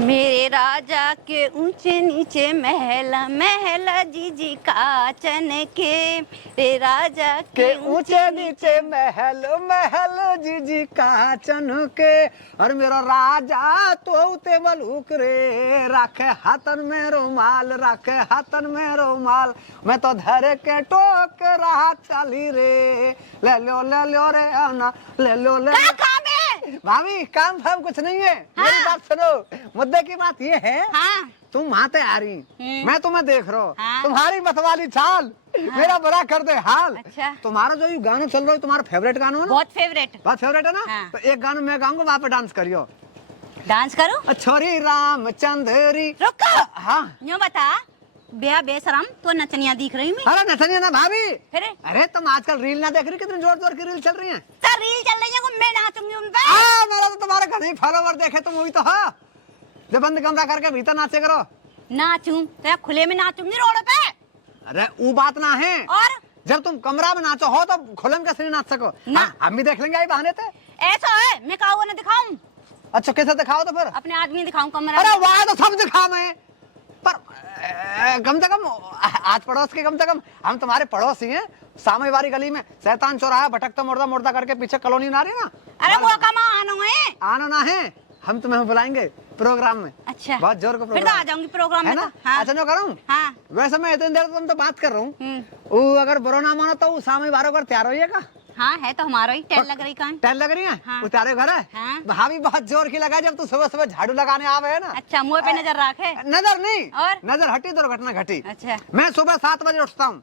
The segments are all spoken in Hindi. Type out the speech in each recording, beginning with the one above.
मेरे राजा के ऊंचे नीचे महल महल जी काचन के, रे राजा के ऊंचे नीचे महल महल जी काचन के। और मेरा राजा तो ते मलूक रे, रखे हाथन में रुमाल, रखे हाथन में रुमाल। मैं तो धर के टोक रहा चली रे, ले लो रे आना, ले लो ले क्या काम है? भाभी काम फाम कुछ नहीं है। हाँ। मेरी बात सुनो, मुद्दे की बात ये है, हाँ। तुम वहां ते आ रही, मैं तुम्हें देख रहा हूँ। हाँ। तुम्हारी मतवाली चाल मेरा बड़ा कर दे हाल। अच्छा। तुम्हारा जो ये गाना चल रहा है, तुम्हारा फेवरेट गाना है ना? बहुत फेवरेट। बहुत फेवरेट है ना? हाँ। तो एक गाना मैं गाऊंगा, वहाँ पे डांस करियो। डांस करो? छोरी रामचंद्री। रुको। हाँ। यूँ बता, बेया बेशरम तो नचनिया दिख रही मैं। अरे नचनिया ना भाभी। फिर? अरे तुम आजकल रील ना देख रही, कितनी जोर जोर की रील चल रही है। सर रील चल रही है, मैं नाचूंगी उन पे। मेरा तो तुम्हारे घर ही फॉलोवर देखे तुम, वही तो हो जो बंद कमरा करके भीतर नाचे करो। नाचूं तो खुले में नाचूंगी रोड पे। अरे वो बात ना है, और जब तुम कमरा में नाचो हो तो खुलम कैसे नहीं नाच सको ना। हाँ, हम भी देख लेंगे, आई बहाने थे। ऐसा है, मैं कहा ना दिखाऊं? अच्छा कैसे दिखाओ तो फिर? अपने आदमी दिखाऊं कमरा? अरे वाह, तो सब दिखा मैं, पर कम से कम आज पड़ोस के, कम से कम हम तुम्हारे पड़ोसी हैं। सामने वाली गली में शैतान चौराहा भटकता मुर्दा मुर्दा करके पीछे कॉलोनी ना रही ना। अरे वो कमा आना है। आना ना है, हम तुम्हें बुलाएंगे प्रोग्राम में। अच्छा। बहुत जोर का फिर तो प्रोग्राम आ जाऊंगी प्रोग्राम है में। ना? तो हाँ। अच्छा जो करूँ, हाँ। वैसे मैं इतनी देर तुम तो बात कर रहा हूँ, वो अगर बुरा ना मानो तो सामने बारो कर तैयार होइएगा। हाँ है तो हमारा ही टेल लग रही कहाँ? टेल लग रही है? हाँ। वो तारे घर है? हाँ। भाभी बहुत जोर की लगा जब तू सुबह सुबह झाड़ू लगाने आवे है ना। अच्छा, मुंह पे नजर रखे? नजर नहीं, और? नजर हटी, दुर्घटना घटी। अच्छा। मैं सुबह 7 बजे उठता हूँ,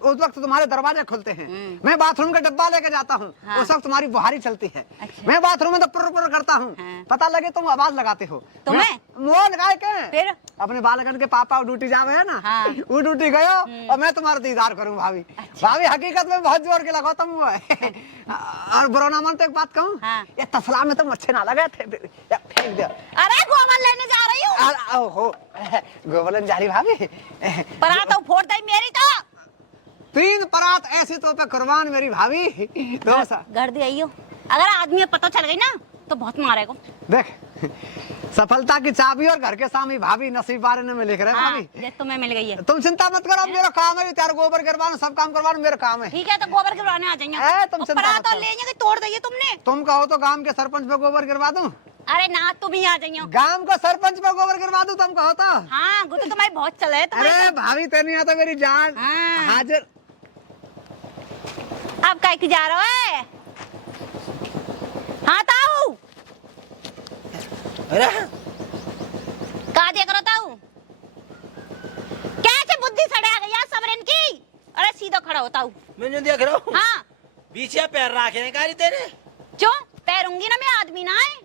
उस वक्त तुम्हारे दरवाजे खुलते हैं, मैं बाथरूम का डब्बा लेके जाता हूँ। हाँ। उस वक्त तुम्हारी बुहारी चलती है। अच्छा। मैं बाथरूम में तो पुर पुर करता हूँ। हाँ। पता लगे तुम आवाज लगाते हो। तुम्हें? वो लगाए के फिर? अपने बालकन के पापा ड्यूटी जावे है ना। हाँ। वो ड्यूटी गयो और मैं तुम्हारा दीदार करूँ भाभी। भाभी हकीकत में बहुत जोर के लगाता हूँ। और बुरा मन तो एक बात कहूँ, हाँ। ये तसला में तो अच्छे ना लगे थे, फेंक दिया। अरे गोबर लेने जा रही हूँ। ओहो गोवलन जा रही भाभी। पर आता फोड़ दे मेरी तो। 3 परात ऐसी तो पे कुर्बान मेरी भाभी। तो घर दे आइयो, अगर आदमी पता चल गई ना तो बहुत मारेगा। देख, सफलता की चाबी और घर के सामने भाभी नसीब बारे में लिख रहे हैं हाँ, भाभी। देख तुम्हें मिल गई है। तुम चिंता मत करो, मेरा काम है तेरा गोबर गिरवाना, सब काम करवाना मेरा काम है। ठीक है, तो गोबर गिरवाने आ जाएंगे। तुम चिंता मत तो करो। ले जाएंगे, तोड़ दिए तुमने। तुम कहो तो गांव के सरपंच पे गोबर गिरवा दूं? अरे ना, तुम ही आ जाइयो। गांव को सरपंच पे गोबर गिरवा दूं तुम कहो तो? हाँ, गुस्सा तुम्हारी बहुत चले है। अरे भाभी तेरी आता मेरी जान। हाँ। हाजिर। अब काय की जा रहा है? हाँ ताऊ, अरे कहा देख रहा ताऊ? कैसे बुद्धि सड़े आ गई यार सबरन की? अरे सीधा खड़ा होता हूँ। मैं जो देख रहा हूँ। हाँ। बीच पैर रखे हैं कारी तेरे। क्यों? पैरूंगी ना मैं, आदमी ना है।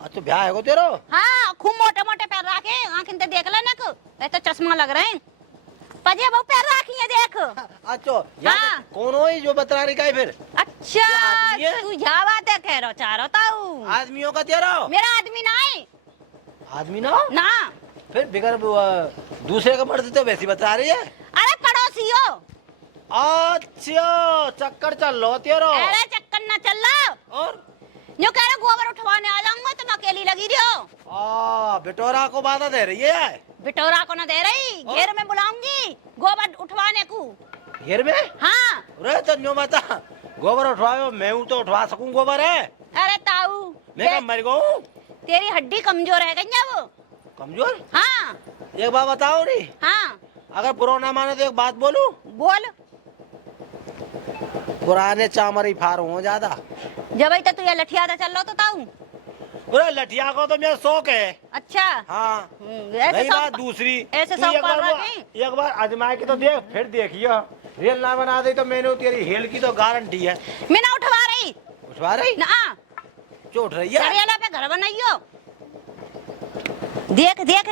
अच्छा ब्याह है को तेरो? हाँ, खूब मोटे मोटे पैर रखे, आंखें तो देख लेना को, तो चश्मा लग रहे हैं। पजे बहु पैर रखी है देख। अच्छा हाँ। कौन हो ये जो बता रही है फिर? अच्छा, आदमी है? तू या बात है कह रहा चाह रहा ताऊ? आदमियों का तेरा? मेरा आदमी ना है। आदमी ना? ना। फिर बिगर दूसरे का मर्द तो वैसी बता रही है। अरे पड़ोसी हो। अच्छा चक्कर चल लो तेरो। अरे चक्कर ना चल रहा। और जो कह रहा गोबर उठवाने आ जाऊंगा, तुम अकेली लगी रही हो। बिटोरा को बाधा दे रही है। बिटोरा को ना दे रही, घेर में बुलाऊंगी गोबर उठवाने को। घेर में? हाँ। अरे तो न्यू बता, गोबर उठवाओ, मैं हूँ तो उठवा सकूं गोबर है। अरे ताऊ, मैं कब मर गऊ? तेरी हड्डी कमजोर है क्या वो? कमजोर? हाँ। एक बात बताओ नी, हाँ। अगर बुरा ना माने तो एक बात बोलूं? बोल। पुराने चामर ही फार हो ज्यादा। जब तक तू ये लठिया चल रहा तो ताऊ? अरे लठिया को तो मेरा शौक है। अच्छा। हाँ। ऐसे नहीं शौक- बात दूसरी, ऐसे तू शौक एक कर रहा बार एक बार आजमा के तो देख, फिर देखियो रेल ना बना दे तो मैंने तेरी हेल की तो गारंटी है। मैं ना उठवा रही। उठवा रही? ना। जो उठ रही है? सरियाला पे घर बनाइयो। देख देख,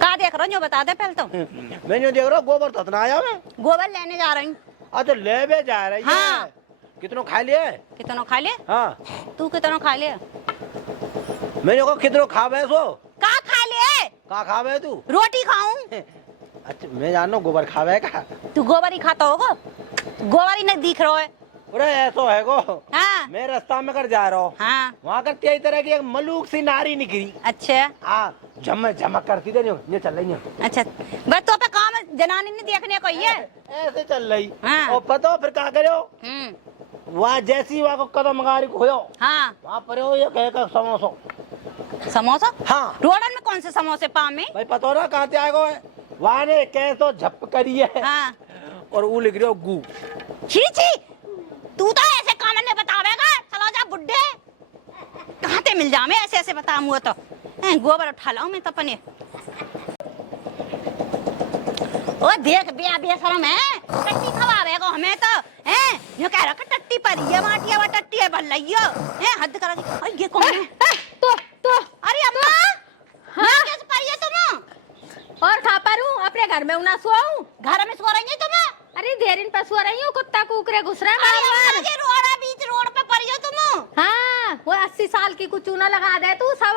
कहा देख रहा हूँ जो बता दे पहले तो। मैं जो देख रहा हूँ गोबर तो इतना आया मैं। गोबर लेने जा रही हूँ। अच्छा ले बे जा रही हाँ। है। कितनों खा लिए? कितनों खा ले? हाँ। तू कितनों खा ले? मैंने कहा कितनों खावे सो? का खा ले? का खावे तू? रोटी खाऊं? अच्छा मैं जानो गोबर खावे का। तू गोबर ही खाता होगा? गोबर ही नहीं दिख रहा है। अरे ऐसो है गो, हाँ मैं रास्ता में कर जा रहा हूँ, हाँ वहाँ कर तेरी तरह की एक मलूक सी नारी निकली। अच्छा झमक झमक करती थी, ये चल रही है। अच्छा बस तो पे काम जनानी ने देखने को ही है। ऐसे चल रही। हाँ। और पता फिर क्या करो, वहाँ जैसी वहाँ को कदम गाड़ी खोयो, हाँ वहाँ पर हो ये कहे का समोसा। समोसा? हाँ रोडन में कौन से समोसे पाव में? भाई पता हो ना कहाँ से आएगा, वहाँ ने कैसो झप करी है। हाँ और वो लिख रही हो गू। छी छी, तू तो ऐसे काम नहीं बतावेगा, चलो जा बुड्ढे, कहाँ ते मिल जामे ऐसे ऐसे बता मुँह तो गोबर उठा लाऊं मैं तो अपने। ओ देख बिया बिया शर्म है, टट्टी खवावेगो हमें तो हैं, यो कह रहा टट्टी पर ये माटिया वा टट्टी है भल्लइयो हैं, हद करा दी। अरे ये कौन है? तो अरे अम्मा हाँ कैसे पाई है तुम? और कहाँ पर हूँ? अपने घर में ना सोऊं? घर में सो रही है तुम? अरे देरिन पे सो रही हूँ, कुत्ता कुकरे घुस रहा है अरे अम्मा ये रोड़ा बीच रोड पे पड़ी हो तुम? हाँ वो 80 साल की कुछ चूना लगा दे तू, सब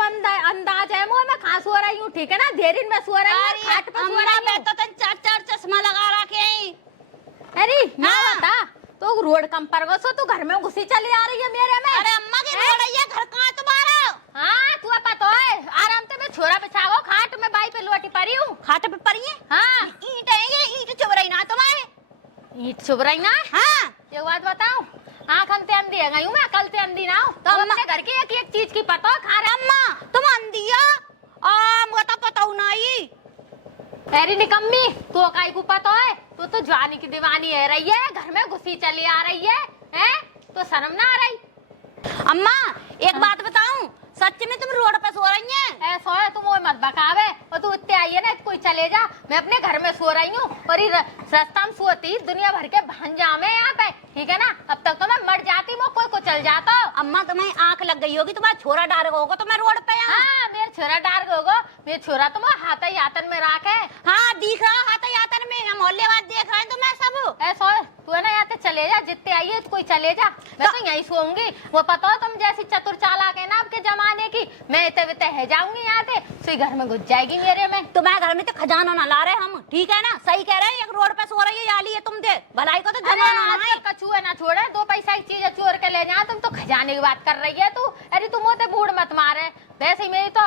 अंदाज है मुँह में। कहाँ सो रही हूँ ठीक है ना, देरिन में सो रही हूँ, खाट पे सो रही हूँ। तो चार चार चश्मा लगा रखे हैं। अरे ना हाँ। बता, तो रोड कम पर गो सो तू घर में घुसी चली आ रही है मेरे में। अरे अम्मा की रोड है ये, घर कहाँ तुम्हारा? हाँ तू पता है, आराम से मैं छोरा बिछाओ, खाट में बाई पे लोटी पड़ी हूँ। खाट पे पड़ी है? हाँ ईंट है ये, ईंट चुभ रही ना तुम्हारे? ईंट चुभ रही ना? हाँ एक बात बताऊं, आँख अंधे अंधी है गई हूँ मैं, कल से अंधी ना हूँ। तो तो अम्मा- अपने घर की एक एक चीज की पता हो, खा रहा अम्मा तुम अंधी हो? मुझे तो पता हूँ नहीं। तेरी निकम्मी, तो काई को पता है, तू तो जवानी की दीवानी है रही है, घर में घुसी चली आ रही है, हैं? तो शर्म ना आ रही? अम्मा एक बात बताऊं, सच में तुम रोड पे सो रही हैं? ऐसा है तुम वो मत बकावे, और तू इतने आई है ना कोई चले जा, मैं अपने घर में सो रही हूँ, और ये रास्ता में सोती दुनिया भर के भांजा में यहाँ पे, ठीक है ना? तब तक तो मैं मर जाती, वो कोई को चल जाता। अम्मा तुम्हें आंख लग गई होगी, तुम्हारा छोरा डार होगा तो मैं रोड पे यहाँ। हाँ मेरे छोरा डार होगा, मेरे छोरा तो हाथ ही हाथन में रखे। हाँ दिख रहा हाथ यातन में, हम मोहल्ले वाले देख रहे हैं तुम्हें सब। ऐसा है तू है ना, यहाँ से चले जा, जितने आई है कोई चले जा, मैं तो यहीं सोऊंगी। वो पता हो तुम जैसी चतुर चालाक है ना आपके जमाने की, मैं इतने बिते है जाऊंगी यहाँ से, सुई घर में घुस जाएगी मेरे में। तुम्हारे घर में तो खजाना ना ला रहे हम, ठीक है ना? सही कह रहे हैं, एक रोड पे सो रही है याली है तुम दे, भलाई को तो जमाना ना है। कछू है ना छोड़े, 2 पैसा की चीज चोर के ले जा, तुम तो खजाने की बात कर रही है तू। अरे तुम होते बूढ़ मत मारे, वैसे ही मेरी तो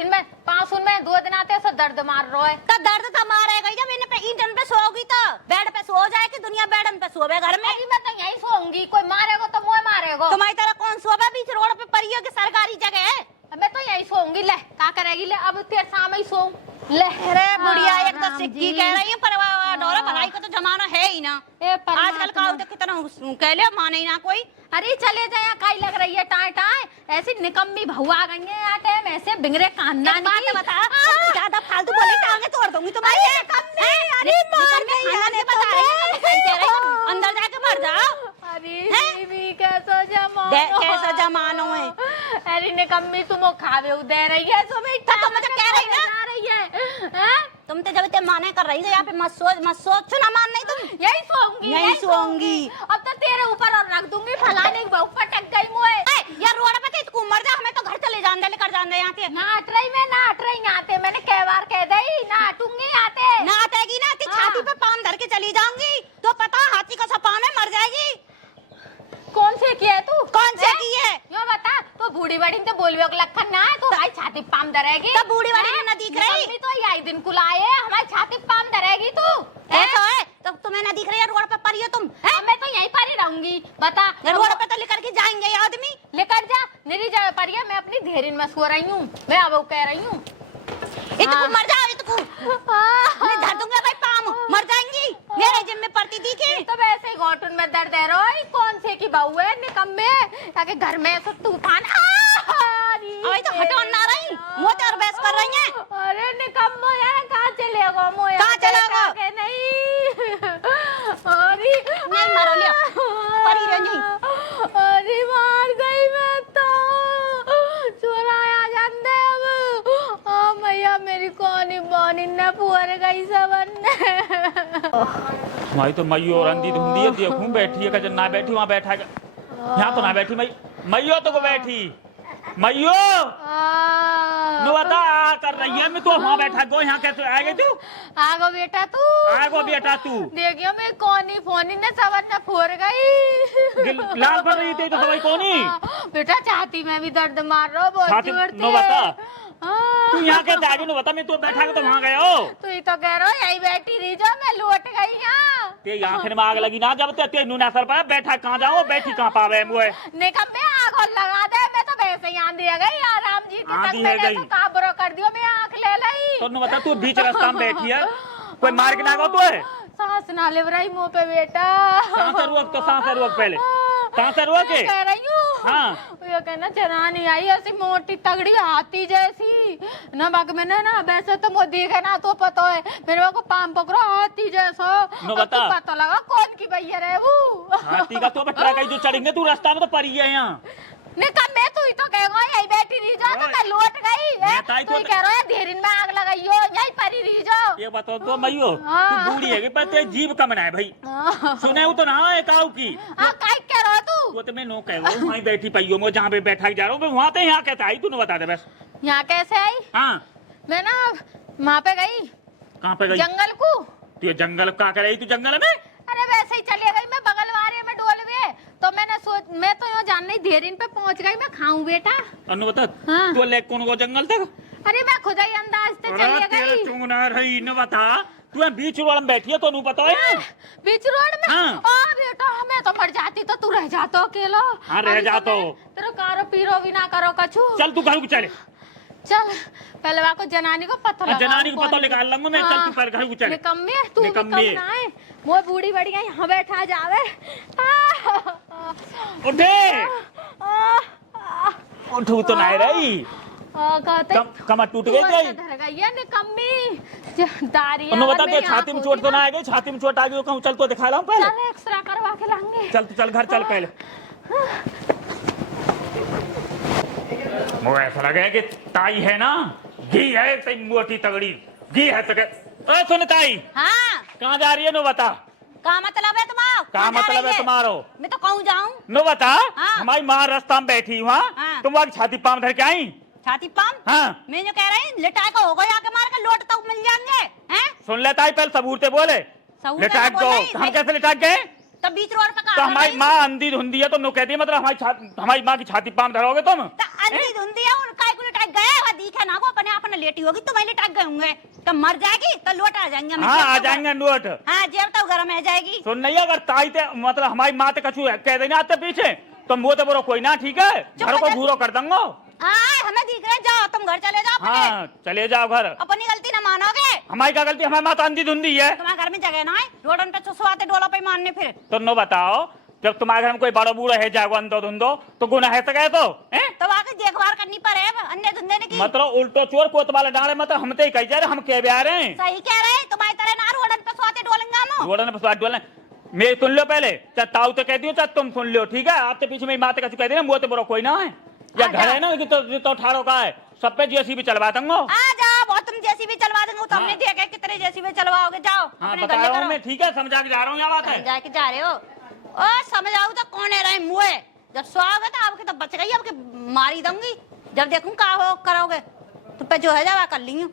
इनमें 5 में 2 दिन आते सो दर्द मार रहा है। तो दर्द तो मारेगा जब इन पे ईंटन पे सोओगी तो, बेड पे सो जाए कि दुनिया बेडन पे सोवे घर में? मैं तो यहीं सोऊंगी, कोई मारेगा तो मुँह मारेगा। तुम्हारी तरह कौन सोवे बीच रोड पे पड़ी हो कि सरकारी जगह है? मैं तो यहीं सोऊंगी, ले क्या करेगी, ले अब तेरे सामने ही सोऊं ले। अरे बुढ़िया एक तो राम सिक्की जी। कह रही है, पर डोरा भलाई को तो जमाना है ही ना। आजकल का तो कितना कह ले माने ही ना कोई। अरे चले जाए, काई लग रही है टाए टाए, ऐसी निकम्मी बहू आ गई है यहाँ टाइम, ऐसे बिगड़े खानदान की। बता ज्यादा फालतू बोली टांगे तोड़ दूंगी तुम्हारी। अंदर जाके मर जाओ। अरे बीवी कैसा जमानो कैसा जमानो है? अरे निकम्मी तुम खावे दे रही है, तुम्हें तो मैं तो कह रही ना। रही है, तुम तो जब ते माने कर रही है यहाँ पे, मत सोच ना मान नहीं तुम। यही सोऊंगी, यहीं सोऊंगी। अब तो तेरे ऊपर और रख दूंगी, फलाने की बहू पटक गई मुझे। यार रोड पे तू मर जा, हमें तो घर चले जान दे, लेकर जान दे यहाँ से। ना हट रही, मैं ना हट रही यहाँ से, मैंने कई बार कह दी ना हटूंगी यहाँ से। ना आतेगी ना, तेरी छाती पे पाम धर के चली जाऊंगी तो पता हाथी का सपान में मर जाएगी। कौन से किया है तू? कौन से की है? यो बता, तो बूढ़ी बड़ी तो बोलियो के लखन ना है, तो आई छाती पे पाम धरेगी। तो बूढ़ी बड़ी ने ना दिख रही? मम्मी तो यही दिन कुलाए हमारी छाती पे पाम धरेगी तू। ऐसा है तो तुम्हें ना दिख रही है, रोड पे पड़ी हो तुम? अब मैं तो यहीं पर ही रहूंगी, बता। रोड पे तो लेकर के जाएंगे ये आदमी। लेकर जा, मेरी जगह पर है, मैं अपनी धेरिन में सो रही हूँ, मैं अब कह रही हूँ। इतकू मर जाओ, इतकू मैं धर दूंगा भाई, पाम मर जाएंगी, मेरे जिम में पड़ती दिखी। तो वैसे ही घोटन में दर्द है रोई, कौन से की बहू है निकम्मे, ताकि घर में ऐसा तूफान। अरे तो हटोन ना रही, मुँह तो और बहस कर रही हैं। अरे निकम्मो है, कहाँ चलेगा मुझे? कहाँ चलेगा? नहीं अरे नहीं मारो लिया, परी रही। अरे मार गई मैं तो, चुराया जान दे अब। ओ मैया मेरी कोनी बोनी न पुअर गई सबन। भाई तो मई और अंधी धुंधी है, देखूं बैठी है कजन, ना बैठी वहाँ बैठा है, यहाँ तो ना बैठी मई, मईयो तो को बैठी, मईयो नु बता कर रही है? मैं तो वहाँ बैठा गो, यहाँ कैसे आ गई तू? आगो बेटा तू, आगो बेटा तू। देखियो मैं कोनी फोनी ने सवर ने फोड़ गई। लाल पड़ रही थी तो समझ कोनी। बेटा छाती में भी दर्द मार रहा बहुत छाती जोर से। नो बता, तू यहाँ कैसे आ गई? नो बता, मैं तो बैठा तो वहाँ गया हो। तू ही तो कह रहा हो यही बैठी रही जो, मैं लौट गई यहाँ। ते आंखें में आग लगी ना जब ते नू ना सर पाया, बैठा कहाँ जाओ, बैठी कहाँ पावे मुझे। निकम में आग और लगा दे, मैं तो वैसे ही आंधी आ गई यार, राम जी की आंधी तक है मैंने गई। तो काबरो कर दियो, मैं आंख ले ली। तो नू बता, तू बीच रास्ता में बैठी है, कोई मार के ना गो तू है? सांस ना ले रही मुंह पे बेटा। सांस रोक, तो सांस रोक पहले, सांस रोक के। कह रही हूँ हाँ। ये कहना जनानी आई ऐसी मोटी तगड़ी हाथी जैसी ना, बाकी मैंने ना वैसे तो मोदी है ना तो पता है मेरे को पाम पकड़ो हाथी जैसा। नो बता। तो पता लगा कौन की भैया है वो। हाथी का तो बटरा कहीं जो चढ़ेंगे तू रास्ता में तो परी है यहाँ। निकम मैं तू ही तो कहेगा यही बैठी रही जाओ, तो मैं लौट गई है। तू ही कह रहा है धीरिन में आग लगाई हो, यही परी रही जाओ। ये बताओ तो मइयो, तू हाँ। बूढ़ी है पर तेरी जीव कम ना है भाई, सुने हो तो ना एक आऊ की। काई कह रहा तू? वो तो मैं नो कह रहा हूँ, वहीं बैठी पई हो, मैं जहाँ पे बैठा जा रहा हूँ, वहाँ पे यहाँ कैसे आई तूने बता दे बस। यहाँ कैसे आई? हाँ, मैं ना वहाँ पे गई, कहाँ पे गई? जंगल को। तू ये जंगल का कर रही तू जंगल में? अरे वैसे ही चली गई मैं, बगल वाले में डोल में, तो मैंने मैं तो यहाँ जान नहीं धेरिन पे पहुँच गई, मैं खाऊं बेटा। अनु बता, हाँ। तू ले कौन को जंगल तक? अरे मैं खुद ही अंदाज से चली गई। चुंगना रही न बता, तू बीच रोड में बैठी है तो नू पता है? बीच रोड में? हाँ। ओ बेटा मैं तो मर जाती तो तू रह जातो अकेला। हाँ, रह अभी तो जातो। मैंने तेरे कारो पीरो भी ना करो कछु। चल तू घर को चले। चल पहले वाको जनानी को पता लगा। जनानी को पता निकाल लूंगा मैं, चल तू पहले घर को चले। निकम्मे तू भी कम निकम्मे। ना है, वो बूढ़ी बढ़िया यहाँ बैठा जावे। उठे, उठू तो नहीं रही, कमर टूट गई तेरी। धर गई है निकम्मी दारी। उन्होंने बता दे छाती में चोट तो ना आ गई? छाती में चोट आ गई कहूँ, चल तो दिखा रहा हूँ पहले। चल एक्सरे करवा के लाएंगे। चल तू चल घर चल पहले। मुझे ऐसा लगा कि ताई है ना, घी है सही मोटी तगड़ी, घी है तो सुन ताई, हाँ कहाँ जा रही है नो बता? का मतलब है तुम्हारा? क्या मतलब है तुम्हारो? मैं तो कहूँ जाऊँ। नो बता, हाँ। हमारी माँ रास्ता में बैठी वहाँ, हाँ। तुम वहाँ छाती पाम धर के आई? छाती पंप? हाँ। मैं जो कह रही लिटाई को होगा आके मार के लोट तो मिल जाएंगे हैं? सुन ले ताई, पहले सबूरते बोले सबूत लिटाक बोल दो, रही, हम कैसे लिटाक गए? तब बीच रोड पे तो कहाँ हमारी खड़ी? माँ अंधी धुंधी है, तुम नो कहती है मतलब हमारी माँ की छाती पाम धरोगे तुम? तो अंधी धुंधी है और काय को लिटाक गए वो दिखे ना को अपने अपने लेटी होगी तो मैं लिटाक गए होंगे तो मर जाएगी तो लोट आ जाएंगे। हाँ आ जाएंगे नोट। हाँ जेब तो घर में जाएगी। सुन नहीं, अगर ताई ते मतलब हमारी माँ ते कछु कह देना आते पीछे तो मुँह ते बोलो कोई ना, ठीक है घर को घूरो कर दूंगा। हाँ हमें दिख रहे, जाओ तुम घर चले जाओ अपने। हाँ चले जाओ घर। अपनी गलती ना मानोगे? हमारी क्या गलती? हमारी माँ तो अंधी धुंधी है। तुम्हारे घर में जगह ना है रोडन पे चुसवाते डोला पे मारने फिर। तो नो बताओ, जब तुम्हारे घर में कोई बड़ा बूढ़ा है जागो अंधो धुंधो तो गुना है सके तो तो आके देखभाल करनी पड़े अन्य धुंधे ने की। मतलब उल्टो चोर कोतवाला डाले मतलब हम ते कह जा रहे हम कह भी आ रहे हैं। सही कह रहे तुम्हारी तरह ना रोडन पे सोते डोलेंगे हम। रोडन पे स्वाद डोले मैं सुन लो पहले, चाहे ताऊ तो कहती हूँ चाहे तुम सुन लो, ठीक है? आपके पीछे मेरी माँ तो कछु कहती है मुँह तो बोलो कोई ना है, या घर है ना तो ठाड़ो का है, सब पे जेसीबी चलवा दूंगा। आ जाओ बहुत तुम जेसीबी चलवा देंगे तो हमने देखा कितने जेसीबी चलवाओगे। जाओ हाँ अपने बता गले रहा हूँ करो। मैं, ठीक है समझा के जा रहा हूँ, क्या बात है? जाके जा रहे हो ओ समझाओ तो कौन है रहे मुँह जब सोओगे तो आपके तो बच गई, आपके मारी दूंगी जब देखूं का हो करोगे तो पे जो है जावा कर ली हूँ।